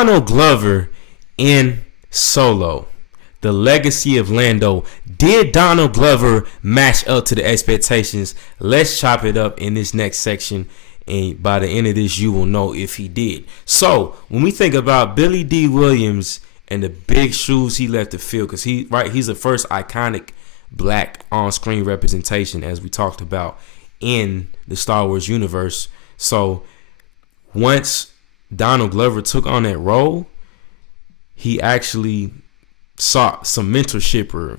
Donald Glover in Solo, the legacy of Lando. Did Donald Glover match up to the expectations? Let's chop it up in this next section, and by the end of this, you will know if he did. So, when we think about Billy D. Williams and the big shoes he left to fill, because he's the first iconic black on-screen representation, as we talked about, in the Star Wars universe. So, once Donald Glover took on that role, he actually sought some mentorship or,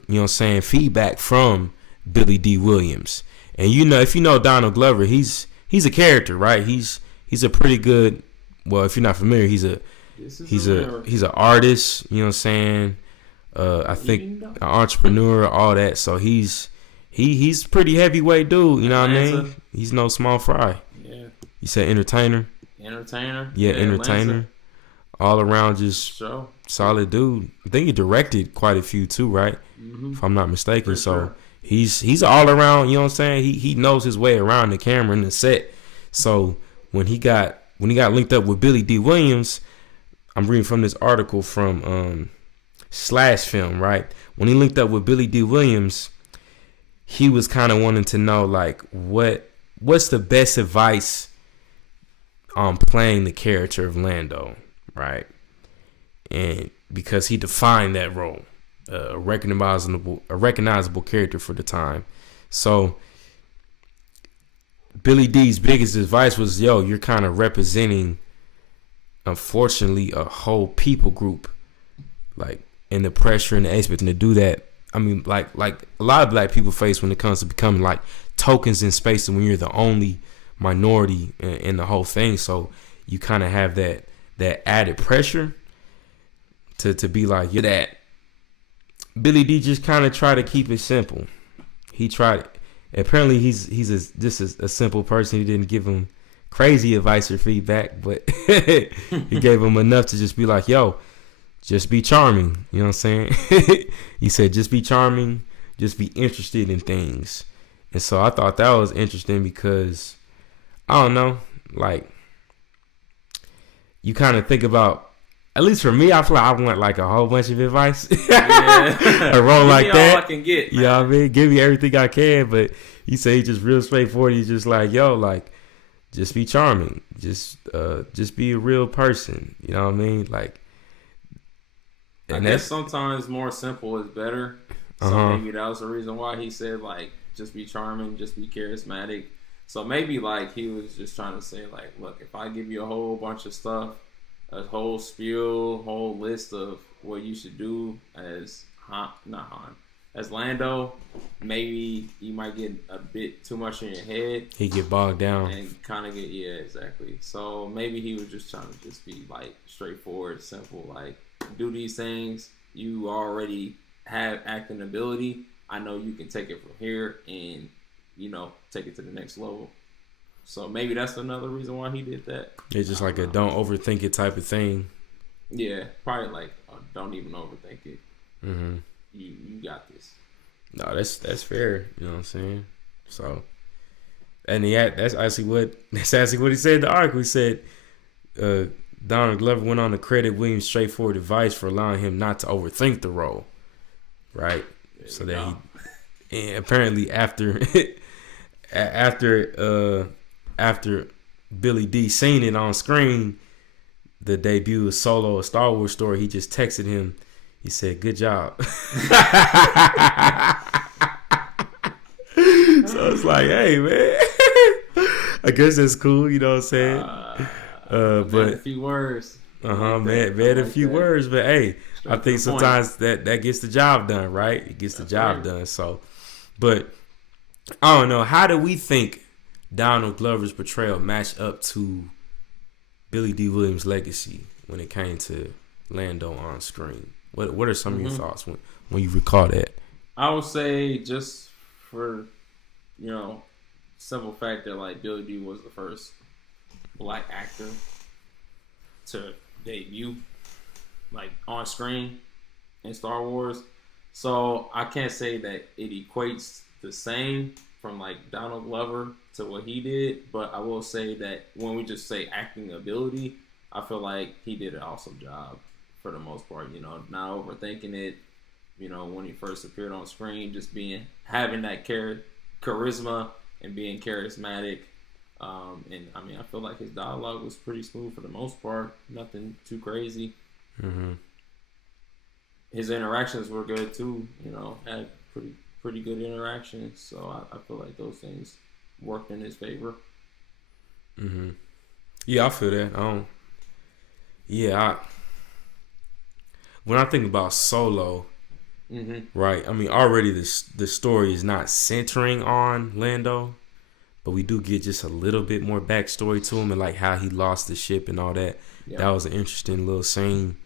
feedback from Billy D. Williams. And if you know Donald Glover, he's a character, right? He's a pretty good, well, if you're not familiar, he's an artist, I think an entrepreneur, all that. So he's pretty heavyweight dude, you know what I mean? He's no small fry. Yeah. You said entertainer? Yeah, entertainer. All around just solid dude. I think he directed quite a few too, right? Mm-hmm. If I'm not mistaken. So he's all around, you know what I'm saying? He knows his way around the camera and the set. So when he got linked up with Billy D. Williams, I'm reading from this article from Slash Film, right? When he linked up with Billy D. Williams, he was kind of wanting to know, like, what's the best advice on playing the character of Lando, right? And because he defined that role, a recognizable character for the time. So Billy D's biggest advice was, you're kind of representing, unfortunately, a whole people group, like, and the pressure and the expectation to do that. I mean, like a lot of black people face when it comes to becoming like tokens in space, and when you're the only minority in the whole thing. So you kind of have that added pressure to be like, you're that. Billy D just kind of tried to keep it simple. He tried. Apparently he's just a simple person. He didn't give him crazy advice or feedback, but he gave him enough to just be like, just be charming. You know what I'm saying? He said, just be charming, just be interested in things. And so I thought that was interesting because, I don't know, like, you kind of think about, at least for me, I feel like I want like a whole bunch of advice. Yeah. A role like that. All I can get, you know what I mean? Give me everything I can. But he said he's just real straightforward. He's just like, just be charming. Just be a real person. You know what I mean? Like, I guess sometimes more simple is better. So maybe that was the reason why he said, like, just be charming, just be charismatic. So maybe, like, he was just trying to say, like, look, if I give you a whole bunch of stuff, a whole spiel, whole list of what you should do as as Lando, maybe you might get a bit too much in your head. He get bogged down. And kind of exactly. So maybe he was just trying to just be, like, straightforward, simple, like, do these things. You already have acting ability. I know you can take it from here and, take it to the next level. So maybe that's another reason why he did that. It's just like a don't overthink it type of thing. Yeah, probably like don't even overthink it. Mm-hmm. You got this. No, that's fair. You know what I'm saying? So, and that's actually what he said in the article. He said Donald Glover went on to credit Williams' straightforward advice for allowing him not to overthink the role, right? So that and apparently after Billy D seen it on screen, the debut of Solo, a Star Wars story, he just texted him. He said, "Good job." So it's like, hey man, I guess that's cool. You know what I'm saying? But a few words. Man, a few words, but hey, I think sometimes that gets the job done, right? It gets the job done. So, but I don't know. How do we think Donald Glover's portrayal matched up to Billy D. Williams' legacy when it came to Lando on screen? What are some of your thoughts when you recall that? I would say just for, simple fact that, like, Billy D was the first black actor to debut, like, on screen in Star Wars. So I can't say that it equates the same from, like, Donald Glover to what he did, but I will say that when we just say acting ability, I feel like he did an awesome job for the most part. You know, not overthinking it. You know, when he first appeared on screen, just having that charisma and being charismatic. And I mean, I feel like his dialogue was pretty smooth for the most part. Nothing too crazy. Mm-hmm. His interactions were good too. You know, had pretty good interactions. So I feel like those things worked in his favor. Mm-hmm. Yeah, I feel that. When I think about Solo, right? I mean, already the story is not centering on Lando, but we do get just a little bit more backstory to him and like how he lost the ship and all that. Yeah. That was an interesting little scene.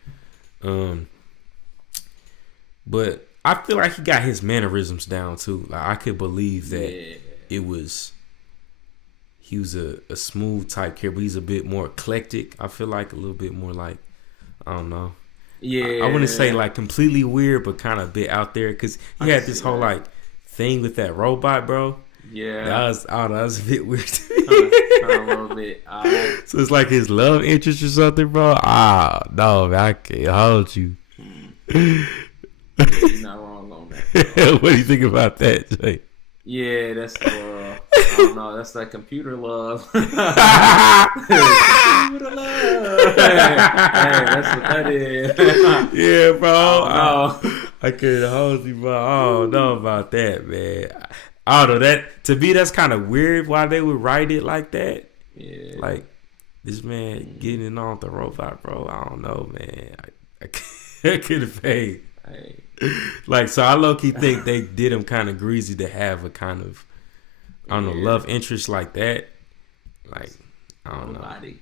But I feel like he got his mannerisms down too. Like I could believe that he was a smooth type character, but he's a bit more eclectic. I feel like a little bit more like, I don't know. Yeah, I wouldn't say like completely weird, but kind of a bit out there because he had this whole like thing with that robot, bro. Yeah, that was a bit weird. A little bit. So it's like his love interest or something, bro. No, man, I can't hold you. You're not wrong on that. What do you think about that, Jay? Yeah, that's I don't know. That's that computer love. Computer love. Hey, that's what that is. Yeah, bro. I couldn't hold you, bro. I don't know about that, man. I don't know. That to me, that's kind of weird. Why they would write it like that? Yeah. Like this man getting on the robot, bro. I don't know, man. I could have paid. Hey. Like, so I low key think they did him kind of greasy to have a kind of, I don't know, love interest like that. Like, I don't know. Body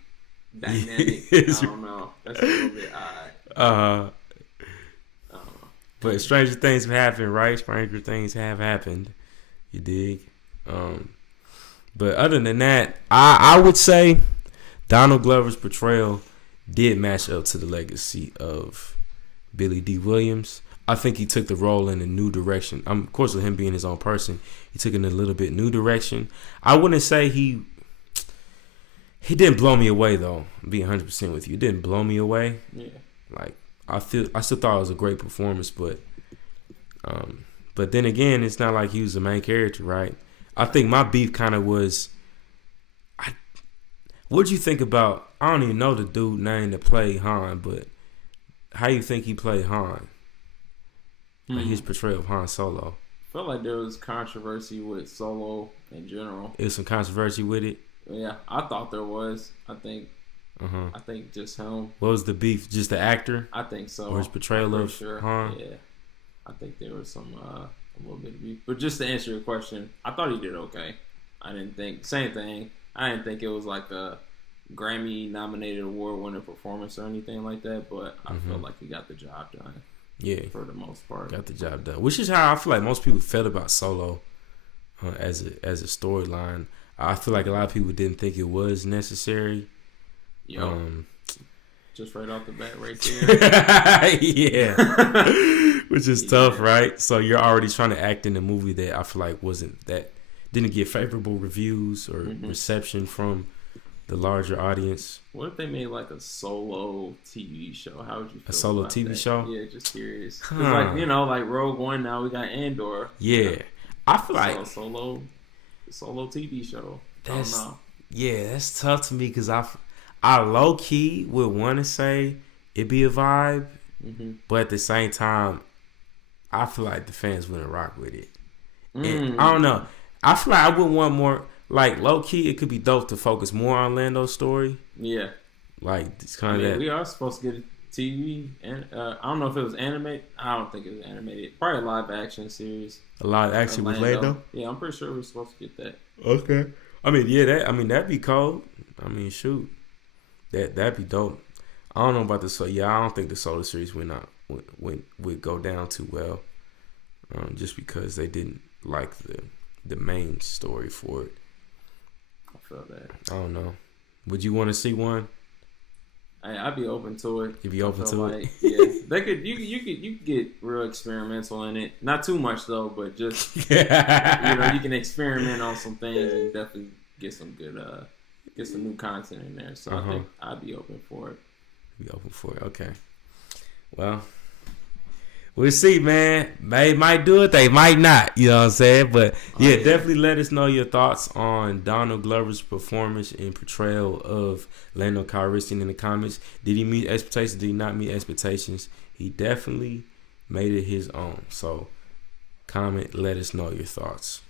dynamic. I don't know. That's a little bit odd. But stranger things have happened, right? Stranger things have happened. You dig? But other than that, I would say Donald Glover's portrayal did match up to the legacy of Billy D. Williams. I think he took the role in a new direction. Of course, with him being his own person, he took it in a little bit new direction. I wouldn't say he didn't blow me away though. I'm being 100% with you. It didn't blow me away. Yeah. Like I still thought it was a great performance, but then again, it's not like he was the main character, right? I think my beef kind of was. What'd you think about? I don't even know the dude name that played Han, but how you think he played Han? Like his portrayal of Han Solo. I felt like there was controversy with Solo in general. There's some controversy with it. Yeah, I thought there was. I think just him. What was the beef? Just the actor? I think so. Or his portrayal of Han? Yeah, I think there was some a little bit of beef. But just to answer your question, I thought he did okay. I didn't think same thing. I didn't think it was like a Grammy-nominated award-winning performance or anything like that. But I felt like he got the job done. Yeah, for the most part, got the job done. Which is how I feel like most people felt about Solo as a storyline. I feel like a lot of people didn't think it was necessary. Just right off the bat, right there. Yeah, which is tough, right? So you're already trying to act in a movie that I feel like didn't get favorable reviews or reception from the larger audience. What if they made like a Solo TV show? How would you feel a Solo about TV that? show? Yeah, just curious. Cause like like Rogue One. Now we got Andor. Yeah, I feel like Solo TV show. That's tough to me because I low key would want to say it'd be a vibe, but at the same time, I feel like the fans wouldn't rock with it. And I don't know. I feel like I would want more. Like, low-key, it could be dope to focus more on Lando's story. Yeah. Like, it's kind of that. We are supposed to get a TV. And I don't know if it was animated. I don't think it was animated. Probably a live-action series. A live action with Lando? Yeah, I'm pretty sure we're supposed to get that. Okay. I mean, yeah, that'd be cold. I mean, shoot. That'd be dope. I don't know about the I don't think the Solo series would go down too well. Just because they didn't like the main story for it. I feel that. I don't know. Would you want to see one? I'd be open to it. You'd be open to it. Yeah, they could. You could get real experimental in it. Not too much though, but just you can experiment on some things and definitely get some good get some new content in there. So I think I'd be open for it. Be open for it. Okay. Well, we'll see, man. They might do it. They might not. You know what I'm saying? But yeah, definitely let us know your thoughts on Donald Glover's performance and portrayal of Lando Calrissian in the comments. Did he meet expectations? Did he not meet expectations? He definitely made it his own. So comment, let us know your thoughts.